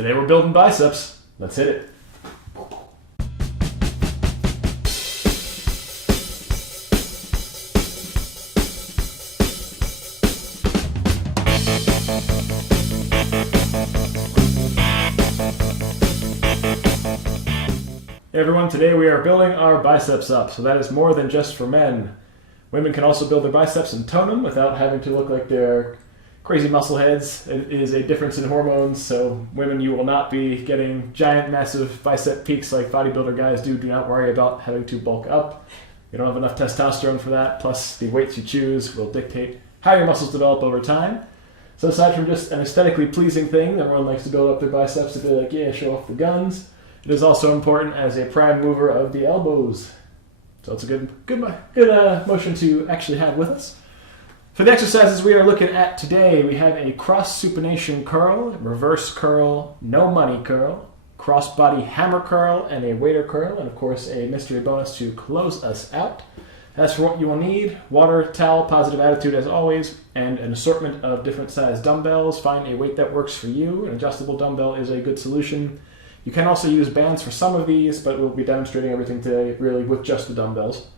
Today we're building biceps. Let's hit it. Hey everyone, today we are building our biceps up. So that is more than just for men. Women can also build their biceps and tone them without having to look like they're crazy muscle heads. It is a difference in hormones, so women, you will not be getting giant, massive bicep peaks like bodybuilder guys do. Do not worry about having to bulk up. You don't have enough testosterone for that, plus the weights you choose will dictate how your muscles develop over time. So aside from just an aesthetically pleasing thing, everyone likes to build up their biceps to be like, yeah, show off the guns. It is also important as a prime mover of the elbows. So it's a good motion to actually have with us. For the exercises we are looking at today, we have a cross supination curl, reverse curl, no money curl, cross body hammer curl, and a waiter curl, and of course a mystery bonus to close us out. As for what you will need, water, towel, positive attitude as always, and an assortment of different size dumbbells. Find a weight that works for you. An adjustable dumbbell is a good solution. You can also use bands for some of these, but we'll be demonstrating everything today really with just the dumbbells.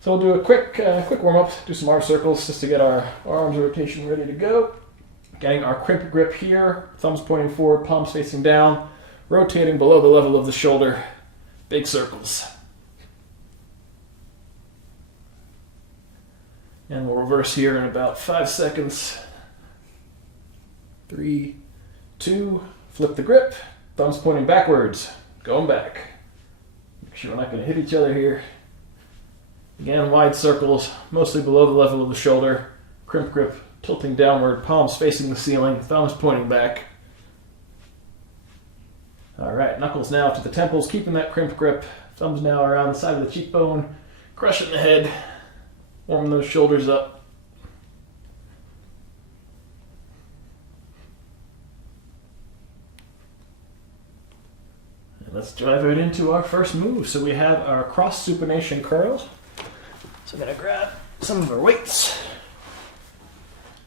So we'll do a quick warm-up, do some arm circles just to get our arms rotation ready to go. Getting our crimp grip here, thumbs pointing forward, palms facing down, rotating below the level of the shoulder, big circles. And we'll reverse here in about 5 seconds. 3, 2, flip the grip. Thumbs pointing backwards, going back. Make sure we're not going to hit each other here. Again, wide circles, mostly below the level of the shoulder. Crimp grip, tilting downward, palms facing the ceiling, thumbs pointing back. All right, knuckles now to the temples, keeping that crimp grip. Thumbs now around the side of the cheekbone, crushing the head, warming those shoulders up. Let's dive right into our first move. So we have our cross supination curls. So I'm going to grab some of our weights.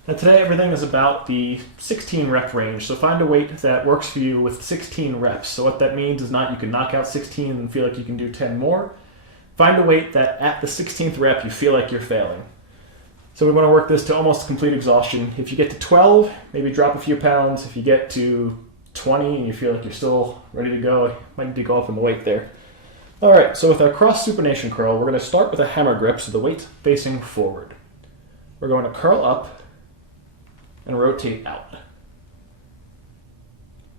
Now today everything is about the 16 rep range. So find a weight that works for you with 16 reps. So what that means is not you can knock out 16 and feel like you can do 10 more. Find a weight that at the 16th rep you feel like you're failing. So we want to work this to almost complete exhaustion. If you get to 12, maybe drop a few pounds. If you get to 20 and you feel like you're still ready to go, you might need to go up in the weight there. All right, so with our cross supination curl, we're going to start with a hammer grip, so the weight's facing forward. We're going to curl up and rotate out.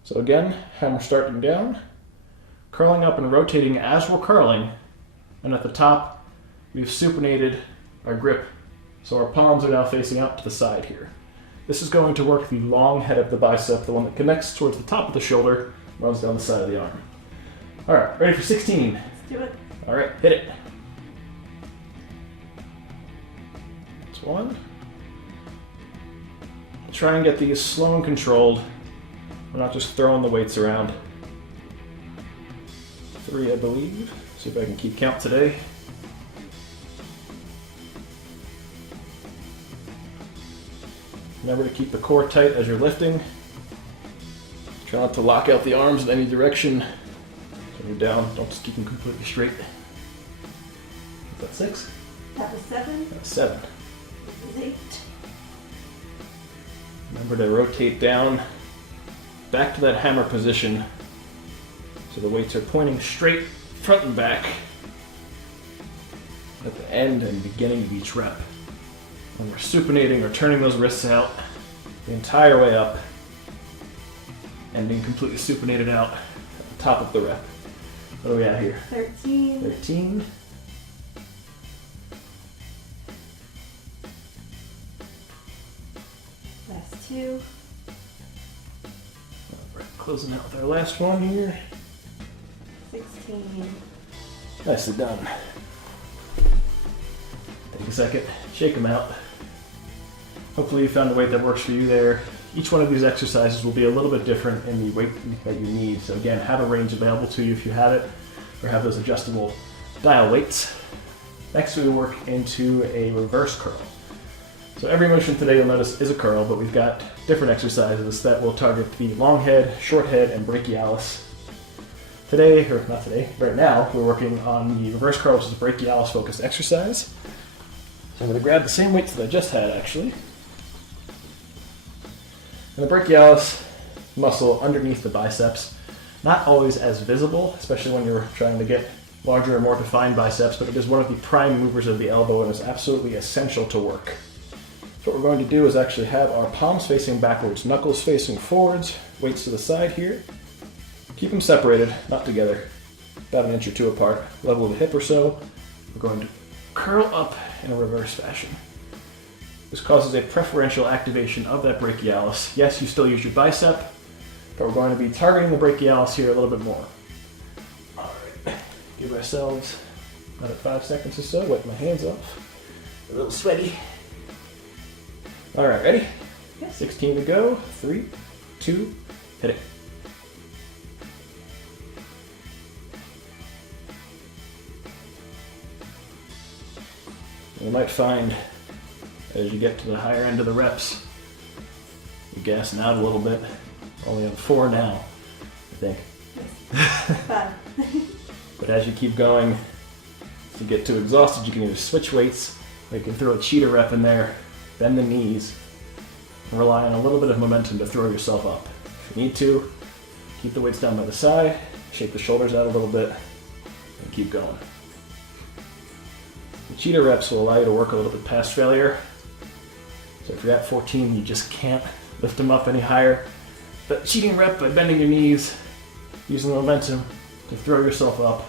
So again, hammer starting down, curling up and rotating as we're curling, and at the top, we've supinated our grip, so our palms are now facing out to the side here. This is going to work the long head of the bicep, the one that connects towards the top of the shoulder, runs down the side of the arm. All right, ready for 16? Let's do it. All right, hit it. That's one. Try and get these slow and controlled. We're not just throwing the weights around. 3, I believe. See if I can keep count today. Remember to keep the core tight as you're lifting. Try not to lock out the arms in any direction. When you're down, don't just keep them completely straight. Is that 6? That was 7. That's 7. This is 8. Remember to rotate down, back to that hammer position, so the weights are pointing straight front and back at the end and beginning of each rep. When we're supinating or turning those wrists out the entire way up and being completely supinated out at the top of the rep. What are we at here? 13. 13. Last 2. All right, closing out with our last one here. 16. Nicely done. Take a second, shake them out. Hopefully you found a weight that works for you there. Each one of these exercises will be a little bit different in the weight that you need. So again, have a range available to you if you have it, or have those adjustable dial weights. Next we will work into a reverse curl. So every motion today you'll notice is a curl, but we've got different exercises that will target the long head, short head, and brachialis. Today, or not today, right now, we're working on the reverse curl, which is a brachialis focused exercise. So I'm going to grab the same weights that I just had actually. And the brachialis muscle underneath the biceps, not always as visible, especially when you're trying to get larger and more defined biceps, but it is one of the prime movers of the elbow and is absolutely essential to work. So what we're going to do is actually have our palms facing backwards, knuckles facing forwards, weights to the side here. Keep them separated, not together, about an inch or two apart, level of the hip or so. We're going to curl up in a reverse fashion. This causes a preferential activation of that brachialis. Yes, you still use your bicep, but we're going to be targeting the brachialis here a little bit more. All right, give ourselves another 5 seconds or so, wipe my hands off. A little sweaty. All right, ready? Yes. 16 to go, 3, 2, hit it. You might find as you get to the higher end of the reps, you're gassing out a little bit. Only on 4 now, I think. Yes. 5. But as you keep going, if you get too exhausted, you can either switch weights, or you can throw a cheetah rep in there, bend the knees, and rely on a little bit of momentum to throw yourself up. If you need to, keep the weights down by the side, shake the shoulders out a little bit, and keep going. The cheetah reps will allow you to work a little bit past failure. So if you're at 14, you just can't lift them up any higher. But cheating rep by bending your knees, using the momentum to throw yourself up,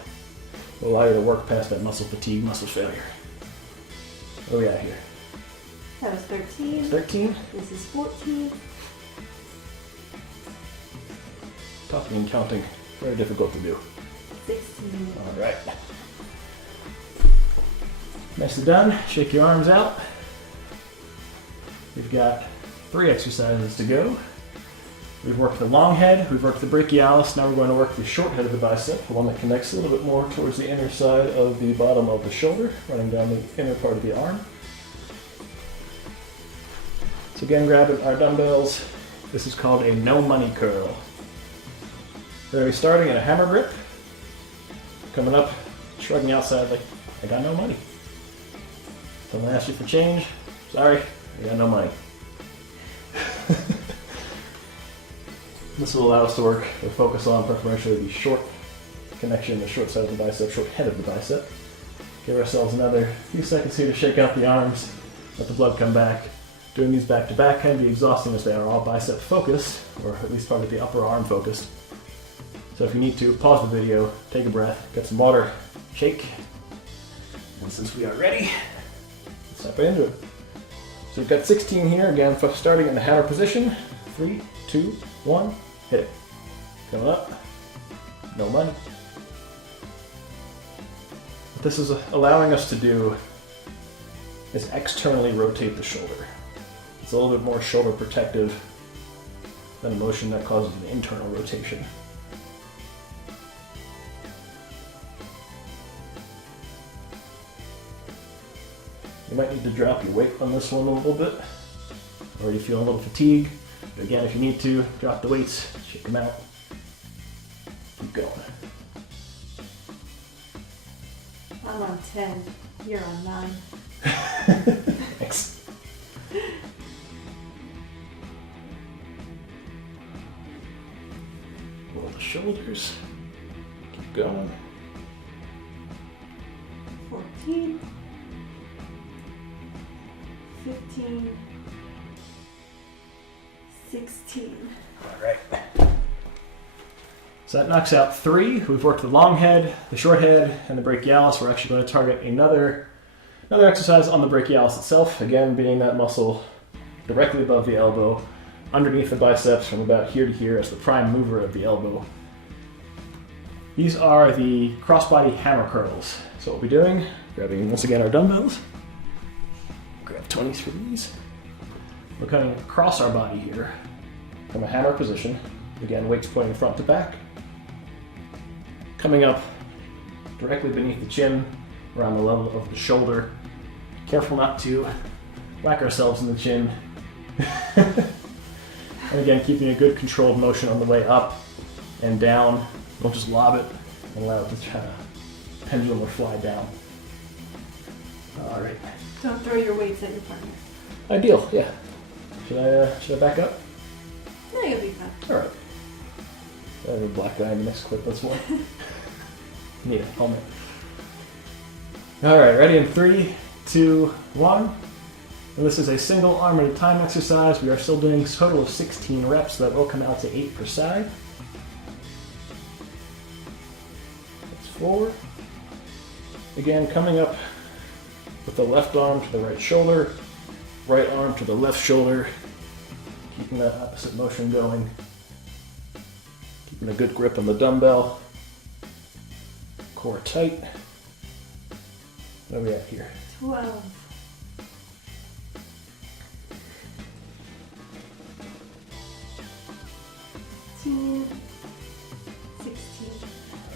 will allow you to work past that muscle fatigue, muscle failure. What do we got here? That was 13. 13? This is 14. Talking and counting, very difficult to do. 16. All right. Nicely done. Shake your arms out. We've got 3 exercises to go. We've worked the long head, we've worked the brachialis, now we're going to work the short head of the bicep, the one that connects a little bit more towards the inner side of the bottom of the shoulder, running down the inner part of the arm. So again, grabbing our dumbbells. This is called a no money curl. We're going to be starting in a hammer grip, coming up, shrugging outside like, I got no money. Someone asks you for change, sorry, I got no money. This will allow us to work or focus on preferentially the short connection, the short side of the bicep, short head of the bicep. Give ourselves another few seconds here to shake out the arms, let the blood come back. Doing these back to back can be exhausting as they are all bicep focused, or at least part of the upper arm focused. So if you need to, pause the video, take a breath, get some water, shake. And since we are ready, let's step into it. So we've got 16 here, again, starting in the hammer position. 3, 2, 1, hit it. Coming up, no money. What this is allowing us to do is externally rotate the shoulder. It's a little bit more shoulder protective than a motion that causes an internal rotation. You might need to drop your weight on this one a little bit. Already feeling a little fatigue. But again, if you need to, drop the weights, shake them out. Keep going. I'm on 10. You're on 9. Thanks. Roll the shoulders. Keep going. 14. 15. 16. All right. So that knocks out 3. We've worked the long head, the short head, and the brachialis. We're actually going to target another exercise on the brachialis itself. Again, being that muscle directly above the elbow, underneath the biceps from about here to here as the prime mover of the elbow. These are the crossbody hammer curls. So what we'll be doing, grabbing once again our dumbbells. Grab 20s for these. We're coming across our body here from a hammer position. Again, weights pointing front to back. Coming up directly beneath the chin, around the level of the shoulder. Careful not to whack ourselves in the chin. And again, keeping a good controlled motion on the way up and down. Don't just lob it and allow it to kind of pendulum or fly down. All right. Don't throw your weights at your partner. Ideal, yeah. Should I back up? No, you'll be fine. All right. I have a black guy in the next clip. That's one. Need a helmet. All right, ready in 3, 2, 1. And this is a single arm at a time exercise. We are still doing a total of 16 reps, so that will come out to 8 per side. That's forward. Again, coming up with the left arm to the right shoulder, right arm to the left shoulder, keeping that opposite motion going. Keeping a good grip on the dumbbell. Core tight. What are we at here? 12. 16.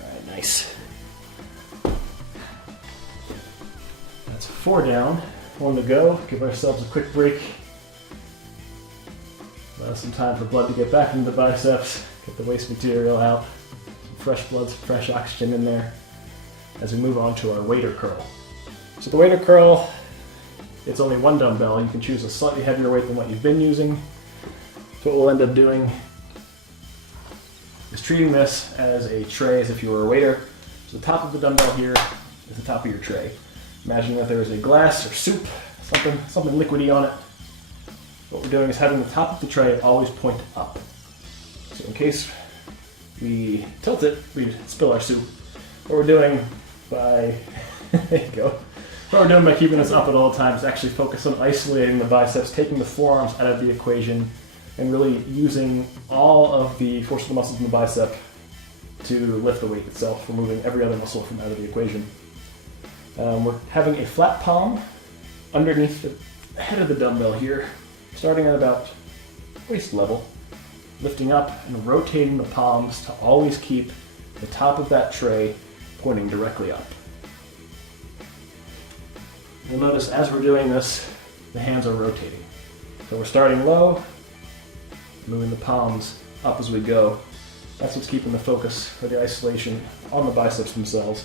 Alright, nice. That's 4 down. 1 to go. Give ourselves a quick break. Allow some time for blood to get back into the biceps. Get the waste material out. Some fresh blood, some fresh oxygen in there. As we move on to our waiter curl. So the waiter curl, it's only 1 dumbbell. You can choose a slightly heavier weight than what you've been using. So what we'll end up doing is treating this as a tray as if you were a waiter. So the top of the dumbbell here is the top of your tray. Imagine that there is a glass or soup, something liquidy on it. What we're doing is having the top of the tray always point up. So in case we tilt it, we spill our soup. What we're doing by, there you go. What we're doing by keeping this up at all times is actually focus on isolating the biceps, taking the forearms out of the equation, and really using all of the force of the muscles in the bicep to lift the weight itself, removing every other muscle from out of the equation. We're having a flat palm underneath the head of the dumbbell here, starting at about waist level, lifting up and rotating the palms to always keep the top of that tray pointing directly up. You'll notice as we're doing this, the hands are rotating. So we're starting low, moving the palms up as we go. That's what's keeping the focus or the isolation on the biceps themselves.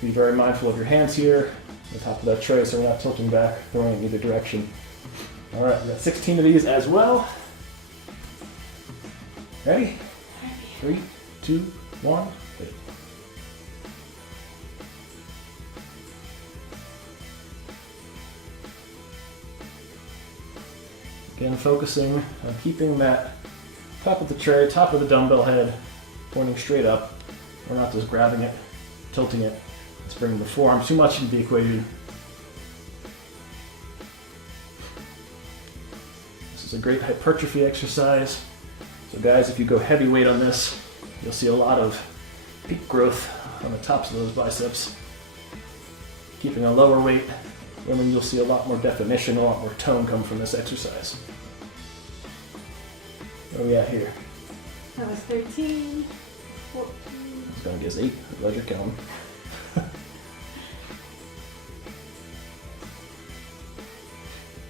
Be very mindful of your hands here, the top of that tray, so we're not tilting back, throwing in either direction. All right, we got 16 of these as well. Ready? 3, 2, 1. Wait. Again, focusing on keeping that top of the tray, top of the dumbbell head pointing straight up. We're not just grabbing it, tilting it. It's bringing the forearms too much into the equation. This is a great hypertrophy exercise. So guys, if you go heavyweight on this, you'll see a lot of peak growth on the tops of those biceps. Keeping a lower weight, women, you'll see a lot more definition, a lot more tone come from this exercise. Where are we at here? That was 13, 14. It's going to guess 8. I'm glad you're counting.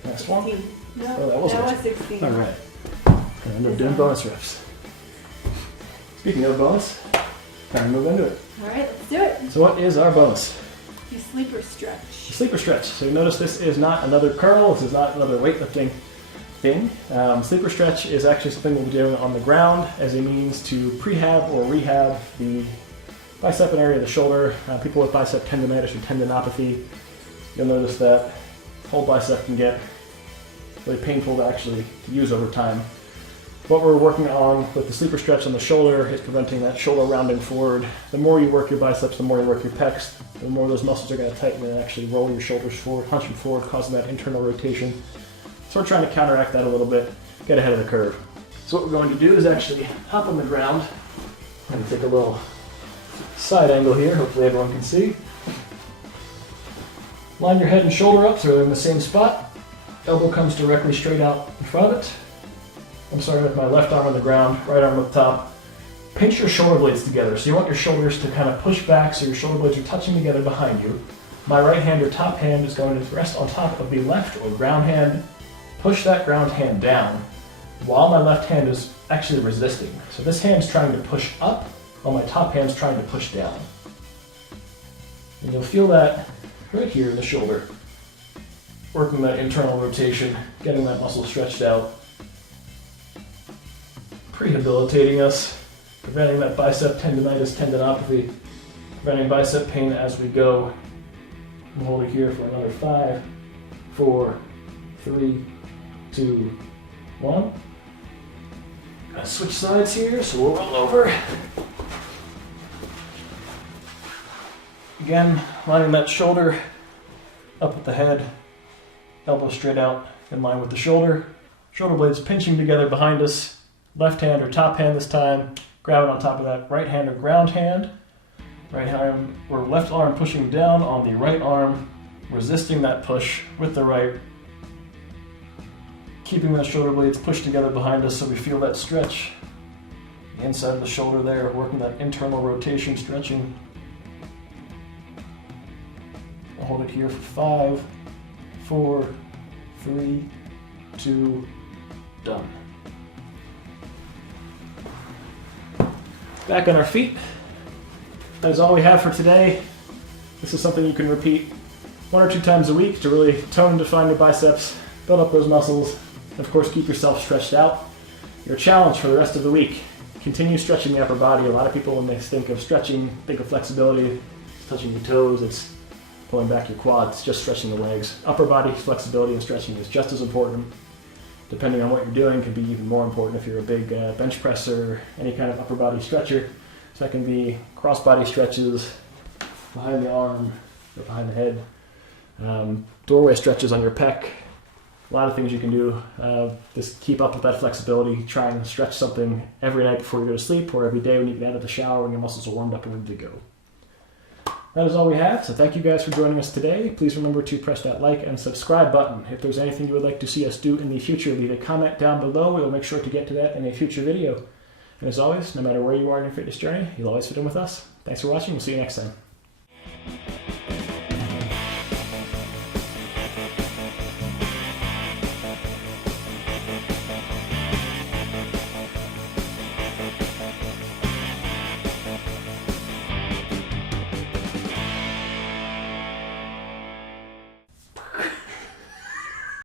Last one. 16. No, Oh, that was 16. All right. And we're doing bonus reps. Speaking of bonus, time to move into it. All right, let's do it. So what is our bonus? You sleeper stretch. The sleeper stretch. So you notice this is not another curl. This is not another weightlifting thing. Sleeper stretch is actually something we'll be doing on the ground as a means to prehab or rehab the bicep and area of the shoulder. People with bicep tendonitis or tendinopathy, you'll notice that whole bicep can get really painful to actually use over time. What we're working on with the sleeper stretch on the shoulder is preventing that shoulder rounding forward. The more you work your biceps, the more you work your pecs, the more those muscles are going to tighten and actually roll your shoulders forward, hunch them forward, causing that internal rotation. So we're trying to counteract that a little bit, get ahead of the curve. So what we're going to do is actually hop on the ground and take a little side angle here, hopefully everyone can see. Line your head and shoulder up so they're in the same spot. Elbow comes directly straight out in front of it. I'm starting with my left arm on the ground, right arm up top. Pinch your shoulder blades together. So you want your shoulders to kind of push back so your shoulder blades are touching together behind you. My right hand or top hand is going to rest on top of the left or ground hand. Push that ground hand down while my left hand is actually resisting. So this hand's trying to push up while my top hand's trying to push down. And you'll feel that right here in the shoulder. Working that internal rotation, getting that muscle stretched out. Prehabilitating us, preventing that bicep tendonitis, tendinopathy, preventing bicep pain as we go. We'll hold it here for another 5, 4, 3, 2, 1. Gonna switch sides here, so we'll roll over. Again, lining that shoulder up with the head, elbow straight out in line with the shoulder. Shoulder blades pinching together behind us. Left hand or top hand this time. Grab it on top of that right hand or ground hand. Right arm or left arm pushing down on the right arm, resisting that push with the right. Keeping those shoulder blades pushed together behind us so we feel that stretch. The inside of the shoulder there, working that internal rotation, stretching. I'll hold it here for 5, 4, 3, 2, done. Back on our feet. That is all we have for today. This is something you can repeat 1 or 2 times a week to really tone and define your biceps, build up those muscles, and of course keep yourself stretched out. Your challenge for the rest of the week, continue stretching the upper body. A lot of people, when they think of stretching, think of flexibility. It's touching your toes, it's pulling back your quads, just stretching the legs. Upper body flexibility and stretching is just as important. Depending on what you're doing, can be even more important if you're a big bench presser, any kind of upper body stretcher. So that can be cross body stretches behind the arm or behind the head, doorway stretches on your pec. A lot of things you can do. Just keep up with that flexibility. Try and stretch something every night before you go to sleep or every day when you get out of the shower when your muscles are warmed up and ready to go. That is all we have, so thank you guys for joining us today. Please remember to press that like and subscribe button. If there's anything you would like to see us do in the future, leave a comment down below. We'll make sure to get to that in a future video. And as always, no matter where you are in your fitness journey, you'll always fit in with us. Thanks for watching. We'll see you next time.